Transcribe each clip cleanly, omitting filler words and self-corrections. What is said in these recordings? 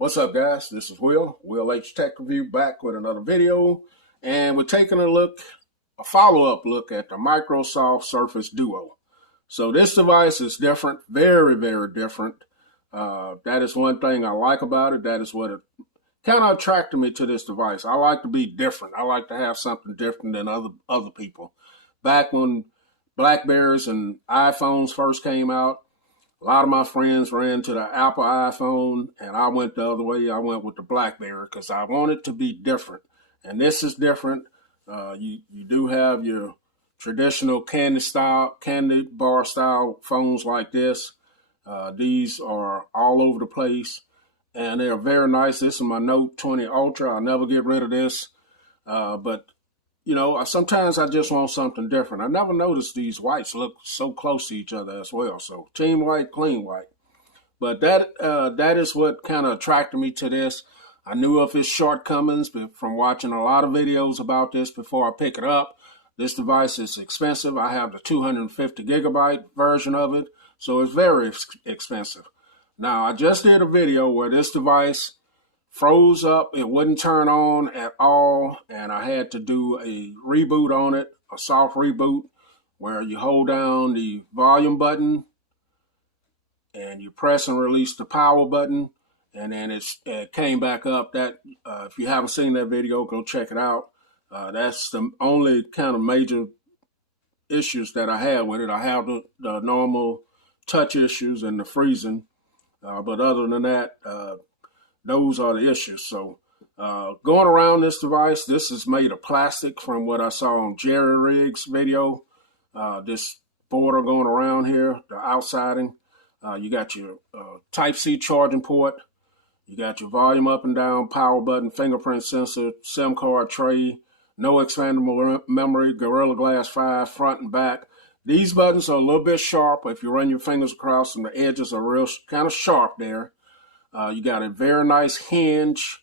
What's up, guys? This is Will H Tech Review, back with another video. And we're taking a follow-up look at the Microsoft Surface Duo. So this device is different, very, very different. That is one thing I like about it. That is what it kind of attracted me to this device. I like to be different. I like to have something different than other people. Back when Blackberries and iPhones first came out, a lot of my friends ran to the Apple iPhone, and I went the other way. I went with the BlackBerry because I wanted to be different. And this is different. You do have your traditional candy bar style phones like this. These are all over the place, and they're very nice. This is my Note 20 Ultra. I'll never get rid of this. But sometimes I just want something different. I never noticed these whites look so close to each other as well. So team white, clean white. But that is what kind of attracted me to this. I knew of its shortcomings from watching a lot of videos about this before I pick it up. This device is expensive. I have the 250 gigabyte version of it, so it's very expensive. Now, I just did a video where this device froze up. It wouldn't turn on at all, and I had to do a reboot on it, a soft reboot, where you hold down the volume button and you press and release the power button, and then it came back up. That if you haven't seen that video, go check it out. That's the only kind of major issues that I had with it. I have the normal touch issues and the freezing, but other than that, those are the issues. So going around this device, this is made of plastic from what I saw on Jerry Riggs' video. This border going around here, the outsiding. You got your Type-C charging port. You got your volume up and down, power button, fingerprint sensor, SIM card tray, no expandable memory, Gorilla Glass 5 front and back. These buttons are a little bit sharp. If you run your fingers across them, the edges are real kind of sharp there. You got a very nice hinge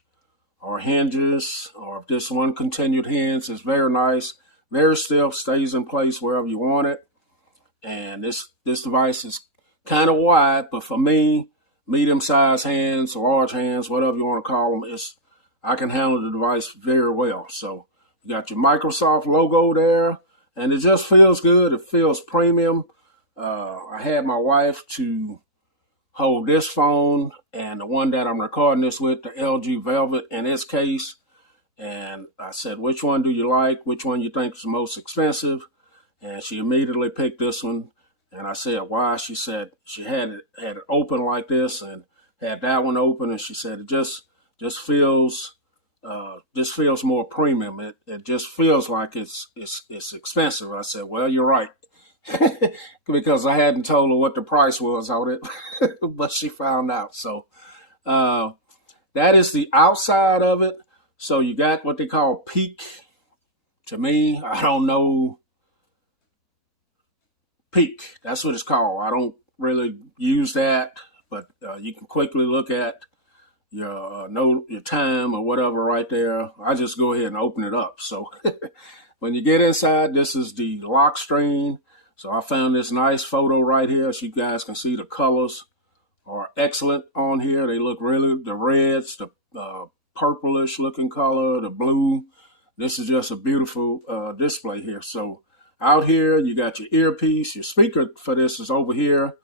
or hinges, or if this one continued hinge is very nice, very stiff, stays in place wherever you want it. And this device is kind of wide, but for me, medium-sized hands, large hands, whatever you want to call them, I can handle the device very well. So you got your Microsoft logo there, and it just feels good. It feels premium. I had my wife to hold this phone and the one that I'm recording this with, the LG Velvet, in its case. And I said, which one do you like? Which one you think is the most expensive? And she immediately picked this one. And I said, why? She said she had it open like this and had that one open. And she said, it just feels more premium. It just feels like it's expensive. I said, well, you're right. Because I hadn't told her what the price was on it, but she found out. So that is the outside of it. So you got what they call peak. To me, I don't know. Peak, that's what it's called. I don't really use that, but you can quickly look at your time or whatever right there. I just go ahead and open it up. So when you get inside, this is the lock screen. So I found this nice photo right here. So you guys can see the colors are excellent on here. They look really, the reds, the purplish looking color, the blue. This is just a beautiful display here. So out here, you got your earpiece. Your speaker for this is over here.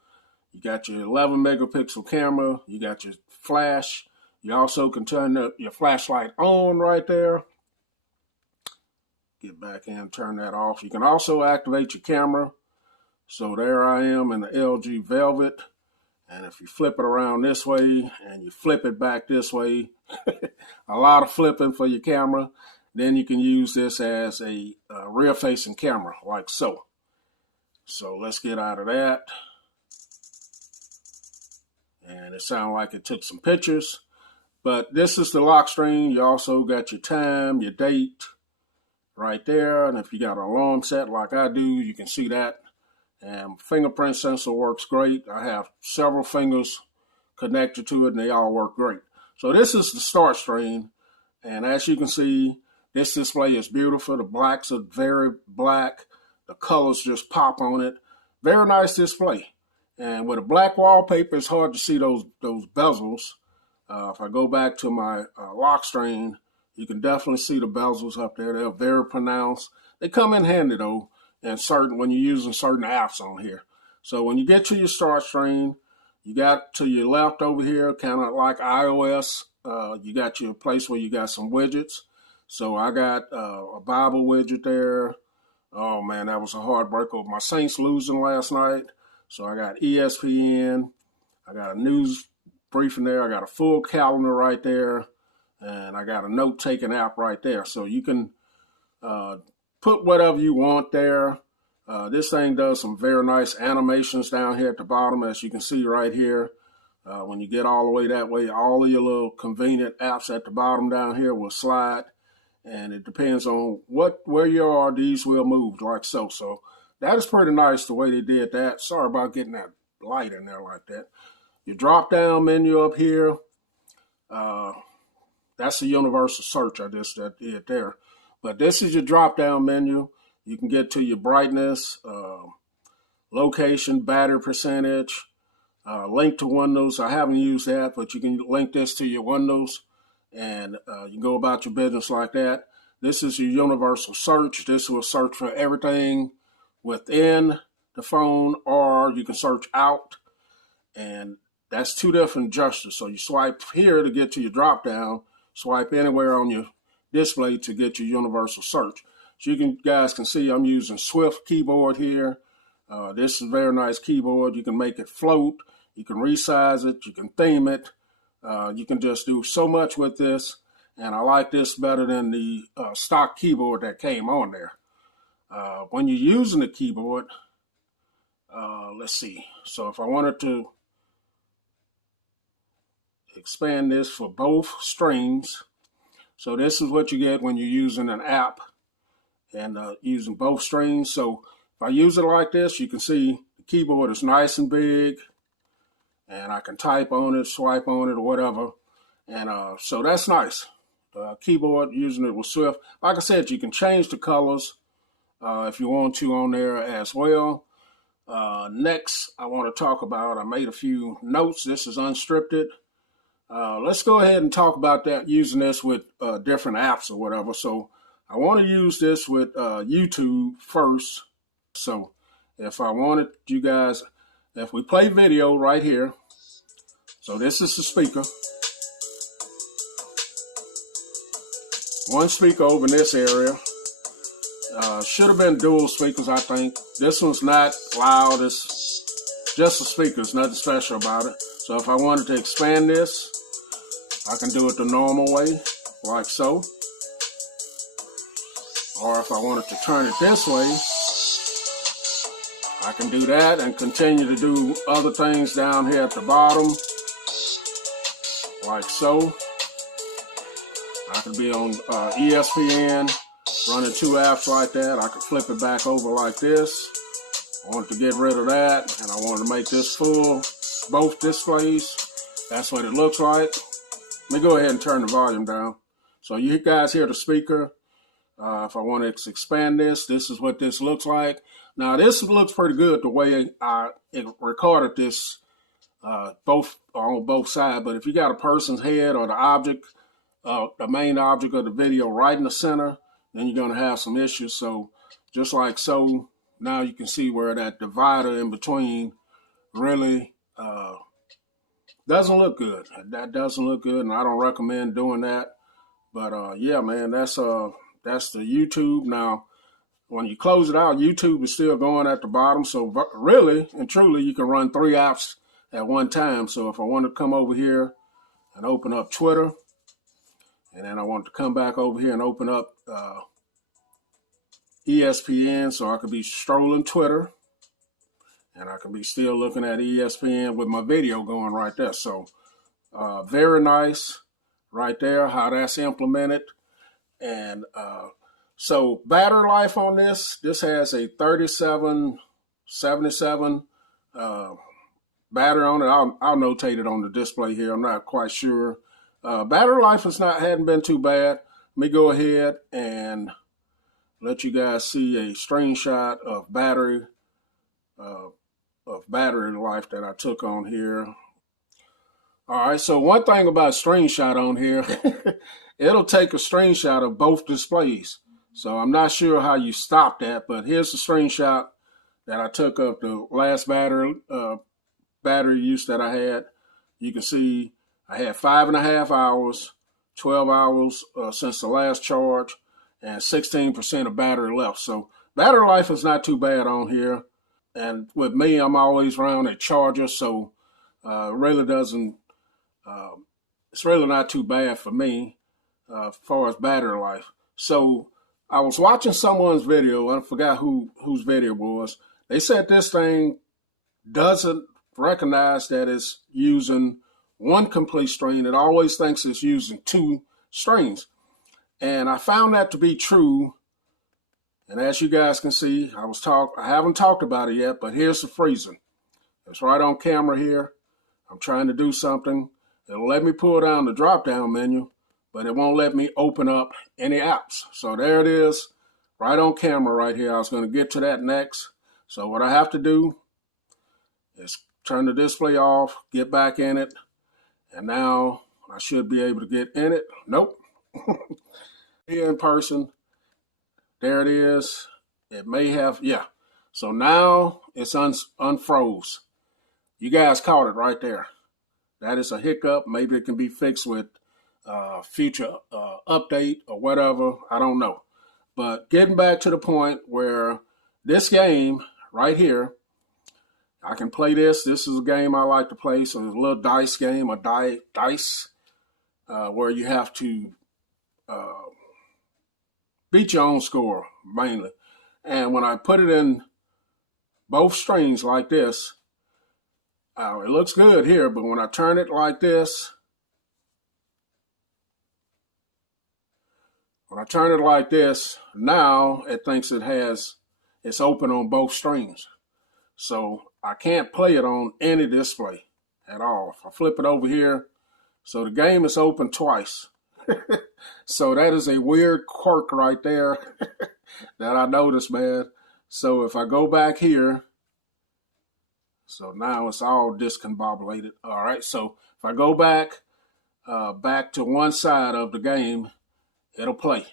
You got your 11 megapixel camera. You got your flash. You also can turn your flashlight on right there. Get back in, turn that off. You can also activate your camera. So there I am in the LG Velvet. And if you flip it around this way and you flip it back this way, a lot of flipping for your camera. Then you can use this as a rear-facing camera, like so. So let's get out of that. And it sounded like it took some pictures. But this is the lock screen. You also got your time, your date right there. And if you got an alarm set like I do, you can see that. And fingerprint sensor works great. I have several fingers connected to it, and they all work great. So this is the start screen. And as you can see, this display is beautiful. The blacks are very black. The colors just pop on it. Very nice display. And with a black wallpaper, it's hard to see those bezels. If I go back to my lock screen, you can definitely see the bezels up there. They're very pronounced. They come in handy though, and when you're using certain apps on here. So when you get to your start screen, you got to your left over here, kind of like iOS. You got your place where you got some widgets. So I got a Bible widget there. Oh man, that was a heartbreaker. My Saints losing last night. So I got ESPN. I got a news briefing there. I got a full calendar right there. And I got a note-taking app right there. So you can put whatever you want there. This thing does some very nice animations down here at the bottom, as you can see right here. When you get all the way that way, all of your little convenient apps at the bottom down here will slide. And it depends on where you are, these will move like so. So that is pretty nice the way they did that. Sorry about getting that light in there like that. Your drop-down menu up here, that's the universal search I just did there. But this is your drop-down menu. You can get to your brightness, location, battery percentage, link to Windows. I haven't used that, but you can link this to your Windows, and you go about your business like that. This is your universal search. This will search for everything within the phone, or you can search out, and that's two different gestures. So you swipe here to get to your drop-down, swipe anywhere on your display to get your universal search. So you guys can see I'm using Swift keyboard here. This is a very nice keyboard. You can make it float. You can resize it. You can theme it. You can just do so much with this. And I like this better than the stock keyboard that came on there. When you're using the keyboard, let's see. So if I wanted to expand this for both streams, so this is what you get when you're using an app and using both streams. So if I use it like this, you can see the keyboard is nice and big, and I can type on it, swipe on it, or whatever. And so that's nice. Keyboard, using it with Swift. Like I said, you can change the colors if you want to on there as well. Next, I want to talk about, I made a few notes. This is unscripted. Let's go ahead and talk about that, using this with different apps or whatever. So I want to use this with YouTube first. So if I wanted you guys, if we play video right here, so this is the speaker. One speaker over in this area. Should have been dual speakers, I think. This one's not loud. It's just a speaker. There's nothing special about it. So if I wanted to expand this, I can do it the normal way, like so. Or if I wanted to turn it this way, I can do that and continue to do other things down here at the bottom, like so. I can be on ESPN, running two apps like that. I can flip it back over like this. I wanted to get rid of that, and I wanted to make this full, both displays. That's what it looks like. Let me go ahead and turn the volume down. So you guys hear the speaker. If I want to expand this, this is what this looks like. Now this looks pretty good the way I recorded this on both sides. But if you got a person's head or the object, the main object of the video right in the center, then you're going to have some issues. So just like so, now you can see where that divider in between really doesn't look good. That doesn't look good, and I don't recommend doing that. But yeah, man, that's the YouTube. Now, when you close it out, YouTube is still going at the bottom. So really and truly, you can run three apps at one time. So if I want to come over here and open up Twitter, and then I want to come back over here and open up ESPN, so I could be strolling Twitter, and I can be still looking at ESPN with my video going right there. So very nice right there, how that's implemented. And so battery life on this has a 3777 battery on it. I'll notate it on the display here. I'm not quite sure. Battery life hadn't been too bad. Let me go ahead and let you guys see a screenshot of battery life that I took on here. All right, so one thing about screenshot on here, it'll take a screenshot of both displays. So I'm not sure how you stop that, but here's the screenshot that I took of the last battery use that I had. You can see I had 5.5 hours, 12 hours since the last charge, and 16% of battery left. So battery life is not too bad on here. And with me, I'm always around a charger, so really doesn't. It's really not too bad for me as far as battery life. So I was watching someone's video. I forgot whose video it was. They said this thing doesn't recognize that it's using one complete string. It always thinks it's using two strings. And I found that to be true. And as you guys can see, I haven't talked about it yet, but here's the freezing. It's right on camera here. I'm trying to do something. It'll let me pull down the drop-down menu, but it won't let me open up any apps. So there it is, right on camera right here. I was going to get to that next. So what I have to do is turn the display off, get back in it, and now I should be able to get in it. Nope. Here in person. There it is. It may have, yeah. So now it's unfroze. You guys caught it right there. That is a hiccup. Maybe it can be fixed with future update or whatever. I don't know. But getting back to the point where this game right here, I can play this. This is a game I like to play. So it's a little dice game, dice, where you have to beat your own score mainly. And when I put it in both strings like this, it looks good here, but when I turn it like this, now it thinks it's open on both strings. So I can't play it on any display at all. If I flip it over here, so the game is open twice. So that is a weird quirk right there that I noticed, man. So if I go back here, so now it's all discombobulated. All right, so if I go back to one side of the game, it'll play.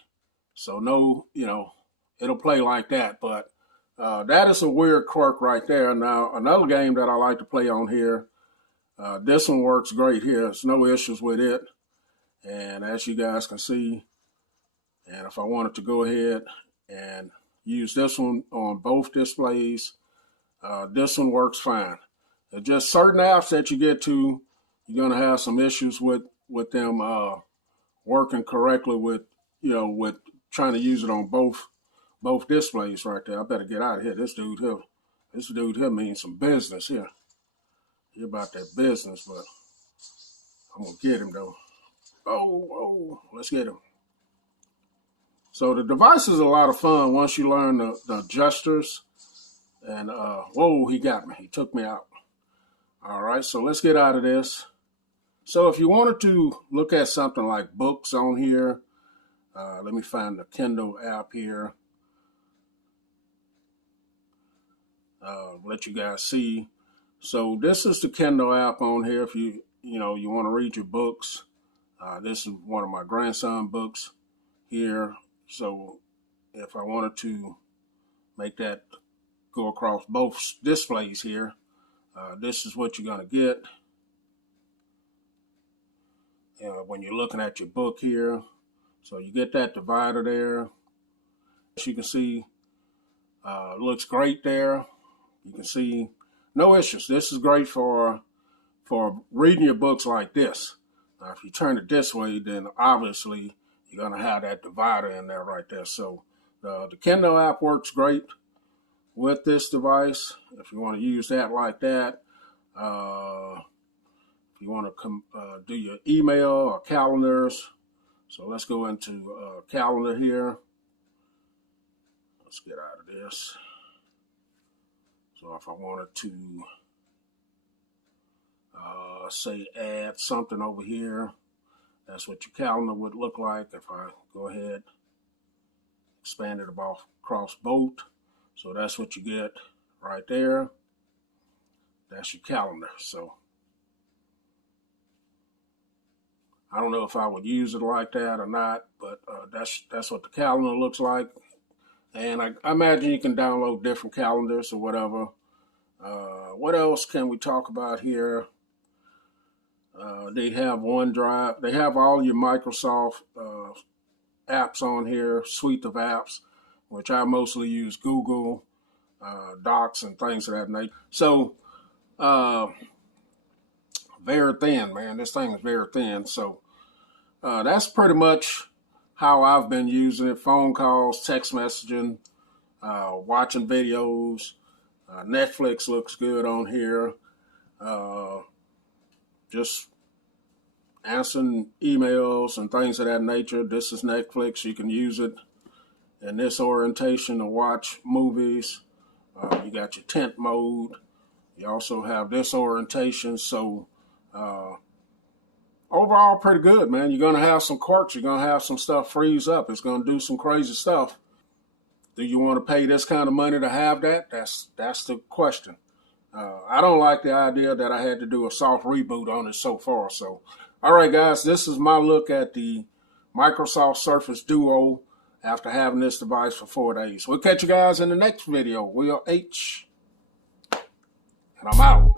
So no, it'll play like that. But that is a weird quirk right there. Now, another game that I like to play on here, this one works great here. There's no issues with it. And as you guys can see, and if I wanted to go ahead and use this one on both displays, this one works fine. There's just certain apps that you get to, you're going to have some issues with them working correctly with trying to use it on both displays right there. I better get out of here. This dude here means some business here. He about that business, but I'm going to get him though. Oh, let's get him. So the device is a lot of fun once you learn the gestures. And whoa, he got me. He took me out. All right, so let's get out of this. So if you wanted to look at something like books on here, let me find the Kindle app here. Let you guys see. So this is the Kindle app on here. If you want to read your books, this is one of my grandson books here. So if I wanted to make that go across both displays here, this is what you're going to get when you're looking at your book here. So you get that divider there. As you can see, it looks great there. You can see no issues. This is great for reading your books like this. Now, if you turn it this way, then obviously you're going to have that divider in there right there. So the Kindle app works great with this device. If you want to use that like that, if you want to do your email or calendars. So let's go into calendar here. Let's get out of this. So if I wanted to say add something over here, that's what your calendar would look like. If I go ahead, expand it across both. So that's what you get right there. That's your calendar. So I don't know if I would use it like that or not, but that's what the calendar looks like. And I imagine you can download different calendars or whatever. What else can we talk about here? They have OneDrive. They have all your Microsoft apps on here, suite of apps, which I mostly use Google Docs and things of that nature. So very thin, man. This thing is very thin. So that's pretty much how I've been using it. Phone calls, text messaging, watching videos. Netflix looks good on here. Just answering emails and things of that nature. This is Netflix. You can use it in this orientation to watch movies. You got your tent mode. You also have this orientation. So overall, pretty good, man. You're going to have some quirks. You're going to have some stuff freeze up. It's going to do some crazy stuff. Do you want to pay this kind of money to have that? That's the question. I don't like the idea that I had to do a soft reboot on it so far. So, all right, guys, this is my look at the Microsoft Surface Duo after having this device for 4 days. We'll catch you guys in the next video. Will H, and I'm out.